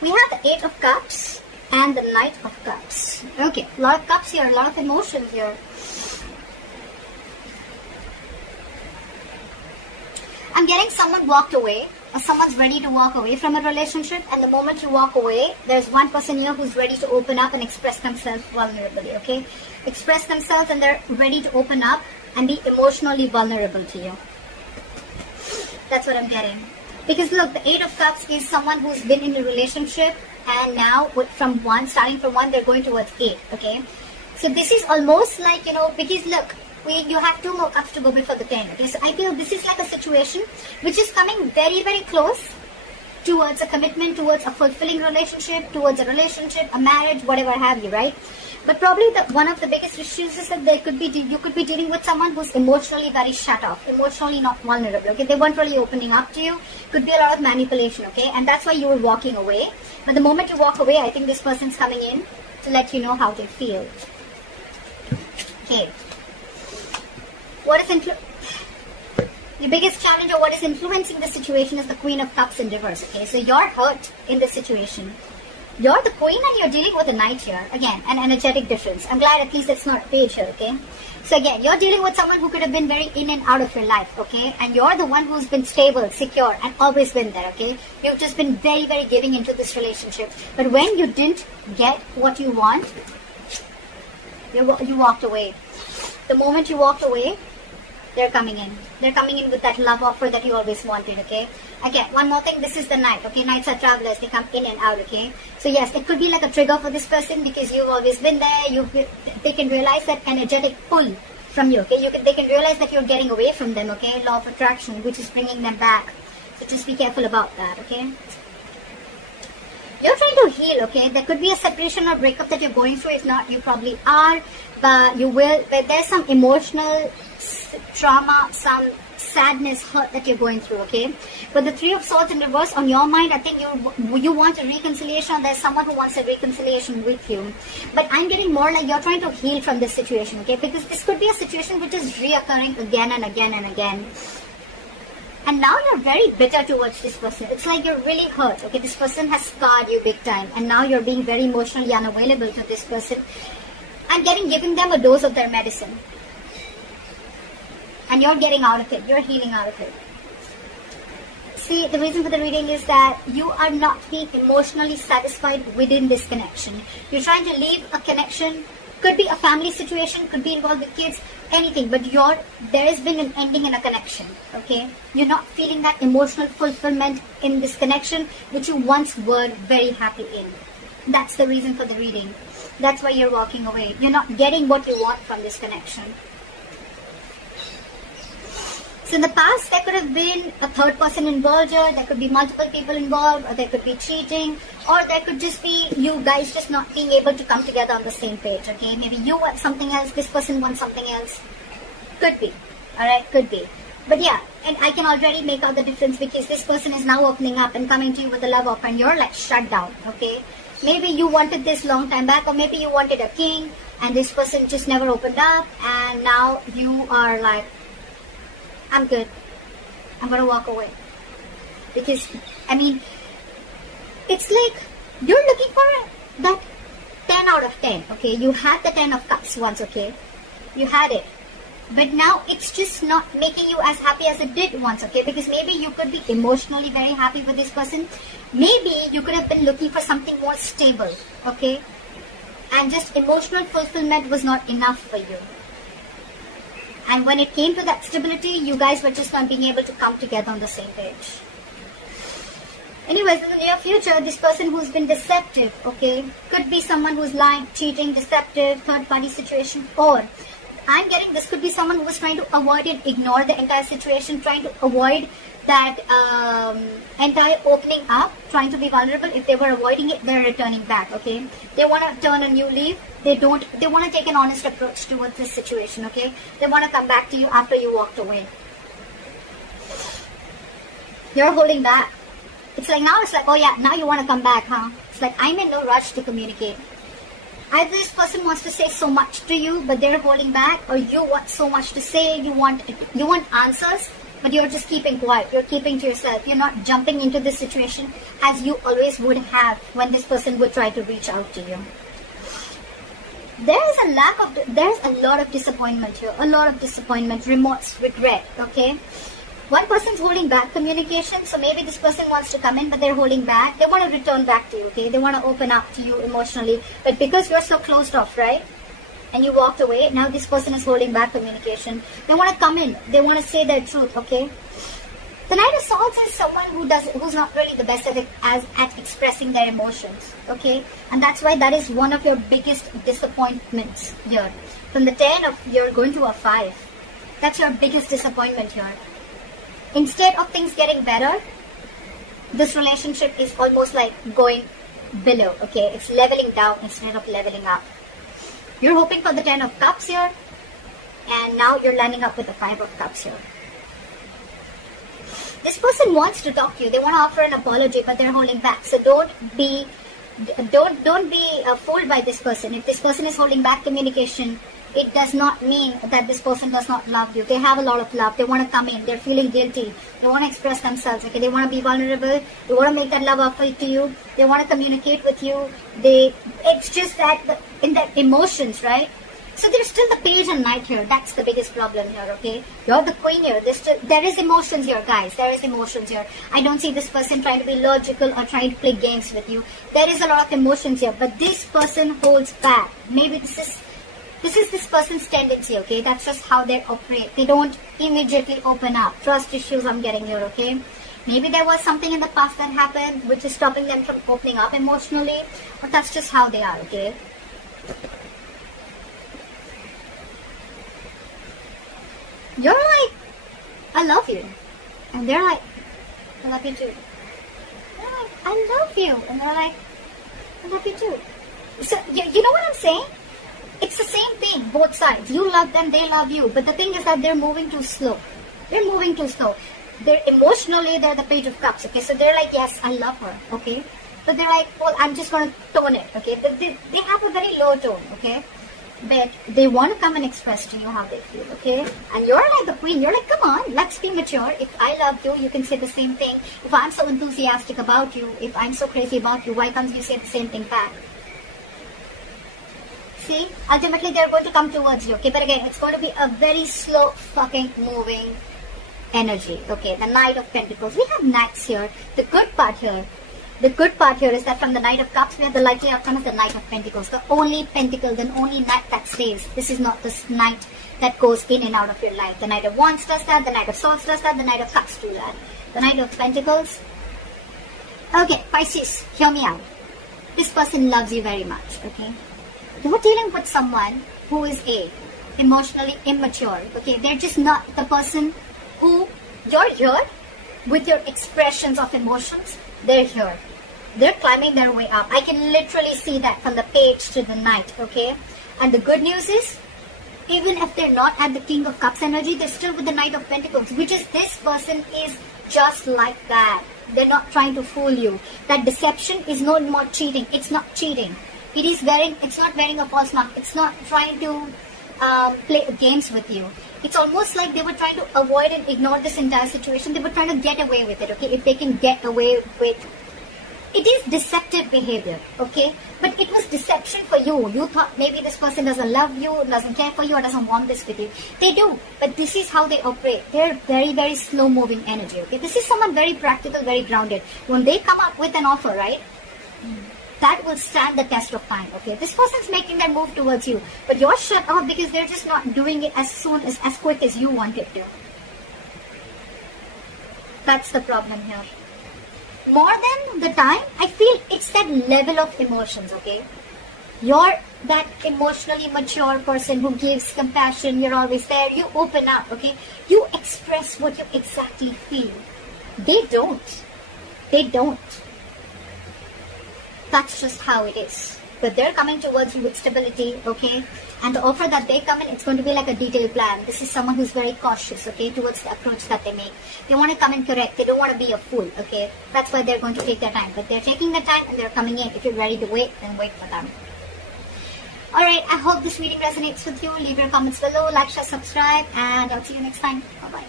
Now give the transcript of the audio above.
We have the Eight of Cups and the Knight of Cups. Okay, a lot of cups here, a lot of emotions here. I'm getting someone walked away, or someone's ready to walk away from a relationship, and the moment you walk away, there's one person here who's ready to open up and express themselves vulnerably, okay? Express themselves and they're ready to open up and be emotionally vulnerable to you. That's what I'm getting. Because look, the Eight of Cups is someone who's been in a relationship, and now starting from 1, they're going towards 8, okay? So this is almost like, because look, you have 2 more cups to go before the 10, okay? So I feel this is like a situation which is coming very, very close towards a commitment, towards a fulfilling relationship, towards a relationship, a marriage, whatever have you, right? But probably one of the biggest issues is that you could be dealing with someone who's emotionally very shut off, emotionally not vulnerable, okay? They weren't really opening up to you. Could be a lot of manipulation, okay? And that's why you were walking away. But the moment you walk away, I think this person's coming in to let you know how they feel. Okay. What is the biggest challenge, or what is influencing the situation, is the Queen of Cups in reverse, okay? So you're hurt in this situation. You're the queen and you're dealing with a knight here. Again, an energetic difference. I'm glad at least it's not a page here, okay? So again, you're dealing with someone who could have been very in and out of your life, okay? And you're the one who's been stable, secure, and always been there, okay? You've just been very, very giving into this relationship. But when you didn't get what you want, you walked away. The moment you walked away, they're coming in. They're coming in with that love offer that you always wanted, okay? Again, one more thing, this is the Knight, okay? Knights are travelers, they come in and out, okay? So yes, it could be like a trigger for this person because you've always been there. They can realize that energetic pull from you, okay? They can realize that you're getting away from them, okay? Law of attraction, which is bringing them back. So just be careful about that, okay? You're trying to heal, okay? There could be a separation or breakup that you're going through. If not, you probably are. But you will. But there's some emotional trauma, some sadness, hurt that you're going through, okay? But the Three of Swords in reverse, on your mind, I think you want a reconciliation. There's someone who wants a reconciliation with you. But I'm getting more like you're trying to heal from this situation, okay? Because this could be a situation which is reoccurring again and again and again. And now you're very bitter towards this person. It's like you're really hurt, okay? This person has scarred you big time. And now you're being very emotionally unavailable to this person. And giving them a dose of their medicine. And you're getting out of it. You're healing out of it. See, the reason for the reading is that you are not being emotionally satisfied within this connection. You're trying to leave a connection. Could be a family situation, could be involved with kids, anything. But there has been an ending in a connection, okay? You're not feeling that emotional fulfillment in this connection, which you once were very happy in. That's the reason for the reading. That's why you're walking away. You're not getting what you want from this connection. So in the past, there could have been a third person involved here. There could be multiple people involved, or there could be cheating, or there could just be you guys just not being able to come together on the same page, okay? Maybe you want something else, this person wants something else. Could be, alright, could be. But yeah, and I can already make out the difference because this person is now opening up and coming to you with a love offer, and you're like shut down, okay? Maybe you wanted this long time back, or maybe you wanted a king, and this person just never opened up, and now you are like, I'm good. I'm going to walk away. Because, I mean, it's like you're looking for that 10 out of 10, okay? You had the 10 of cups once, okay? You had it. But now it's just not making you as happy as it did once, okay? Because maybe you could be emotionally very happy with this person. Maybe you could have been looking for something more stable, okay? And just emotional fulfillment was not enough for you. And when it came to that stability, you guys were just not being able to come together on the same page. Anyways, in the near future, this person who's been deceptive, okay, could be someone who's lying, cheating, deceptive, third-party situation, or I'm getting this could be someone who was trying to avoid it, ignore the entire situation, trying to avoid that entire opening up, trying to be vulnerable. If they were avoiding it, they're returning back, okay? They want to turn a new leaf. They want to take an honest approach towards this situation, okay? They want to come back to you after you walked away. You're holding back. It's like now it's like, oh yeah, now you want to come back, huh? It's like I'm in no rush to communicate. Either this person wants to say so much to you, but they're holding back, or you want so much to say, you want answers, but you're just keeping quiet. You're keeping to yourself. You're not jumping into this situation as you always would have when this person would try to reach out to you. There's a lot of disappointment here. A lot of disappointment, remorse, regret, okay? One person's holding back communication, so maybe this person wants to come in, but they're holding back. They want to return back to you, okay? They want to open up to you emotionally, but because you're so closed off, right? And you walked away, now this person is holding back communication. They want to come in. They want to say their truth, okay? The Knight of Swords is someone who's not really the best at expressing their emotions, okay? And that's why that is one of your biggest disappointments here. From the 10 you're going to a 5. That's your biggest disappointment here. Instead of things getting better, this relationship is almost like going below, okay? It's leveling down instead of leveling up. You're hoping for the 10 of Cups here, and now you're landing up with the 5 of Cups here. This person wants to talk to you. They want to offer an apology, but they're holding back. So don't be fooled by this person. If this person is holding back communication, it does not mean that this person does not love you. They have a lot of love. They want to come in. They're feeling guilty. They want to express themselves. Okay, they want to be vulnerable. They want to make that love offer to you. They want to communicate with you. It's just that in their emotions, right? So there's still the Page and Knight here. That's the biggest problem here, okay? You're the Queen here. There is emotions here, guys. There is emotions here. I don't see this person trying to be logical or trying to play games with you. There is a lot of emotions here, but this person holds back. Maybe this is this person's tendency, okay? That's just how they operate. They don't immediately open up. Trust issues I'm getting here, okay? Maybe there was something in the past that happened which is stopping them from opening up emotionally, but that's just how they are, okay? You're like, I love you. And they're like, I love you too. They're like, I love you. And they're like, I love you too. So, you know what I'm saying? It's the same thing, both sides. You love them, they love you. But the thing is that they're moving too slow. They're moving too slow. They're emotionally, they're the Page of Cups, okay? So they're like, yes, I love her, okay? But they're like, well, I'm just going to tone it, okay? They have a very low tone, okay? But they want to come and express to you how they feel, okay? And you're like the Queen. You're like, come on, let's be mature. If I love you, you can say the same thing. If I'm so enthusiastic about you, if I'm so crazy about you, why can't you say the same thing back? See? Ultimately, they're going to come towards you, okay? But again, it's going to be a very slow fucking moving energy, okay? The Knight of Pentacles. We have Knights here. The good part here is that from the Knight of Cups, we have the likely outcome of the Knight of Pentacles. The only Pentacle, the only Knight that stays. This is not this Knight that goes in and out of your life. The Knight of Wands does that. The Knight of Swords does that. The Knight of Cups do that. The Knight of Pentacles. Okay, Pisces, hear me out. This person loves you very much, okay? You're dealing with someone who is emotionally immature, okay? They're just not the person who you're here with your expressions of emotions. They're here. They're climbing their way up. I can literally see that from the Page to the Knight, okay? And the good news is, even if they're not at the King of Cups energy, they're still with the Knight of Pentacles, which is this person is just like that. They're not trying to fool you. That deception is no more cheating. It's not cheating. It's not wearing a false mask. It's not trying to play games with you. It's almost like they were trying to avoid and ignore this entire situation. They were trying to get away with it, okay? If they can get away with... It is deceptive behavior, okay? But it was deception for you. You thought maybe this person doesn't love you, doesn't care for you, or doesn't want this with you. They do, but this is how they operate. They're very, very slow-moving energy, okay? This is someone very practical, very grounded. When they come up with an offer, right? That will stand the test of time, okay? This person's making that move towards you, but you're shut off because they're just not doing it as quick as you want it to. That's the problem here. More than the time, I feel it's that level of emotions, okay? You're that emotionally mature person who gives compassion. You're always there. You open up, okay? You express what you exactly feel. They don't. They don't. That's just how it is. But they're coming towards you with stability, okay? And the offer that they come in, it's going to be like a detailed plan. This is someone who's very cautious, okay, towards the approach that they make. They want to come in correct. They don't want to be a fool, okay? That's why they're going to take their time. But they're taking their time and they're coming in. If you're ready to wait, then wait for them. Alright, I hope this reading resonates with you. Leave your comments below, like, share, subscribe, and I'll see you next time. Bye-bye.